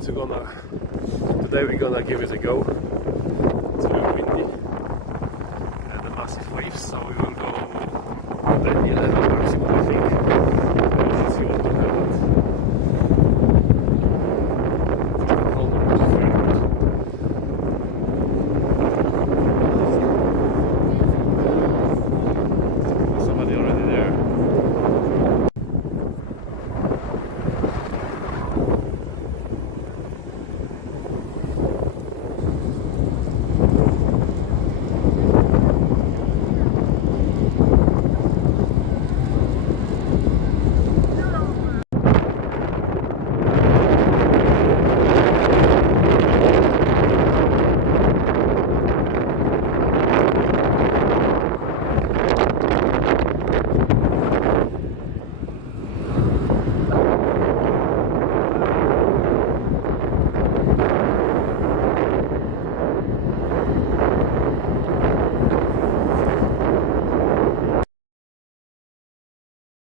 Today we're gonna give it a go. It's very windy and the massive waves, so we will go at the 11 maximum, I think.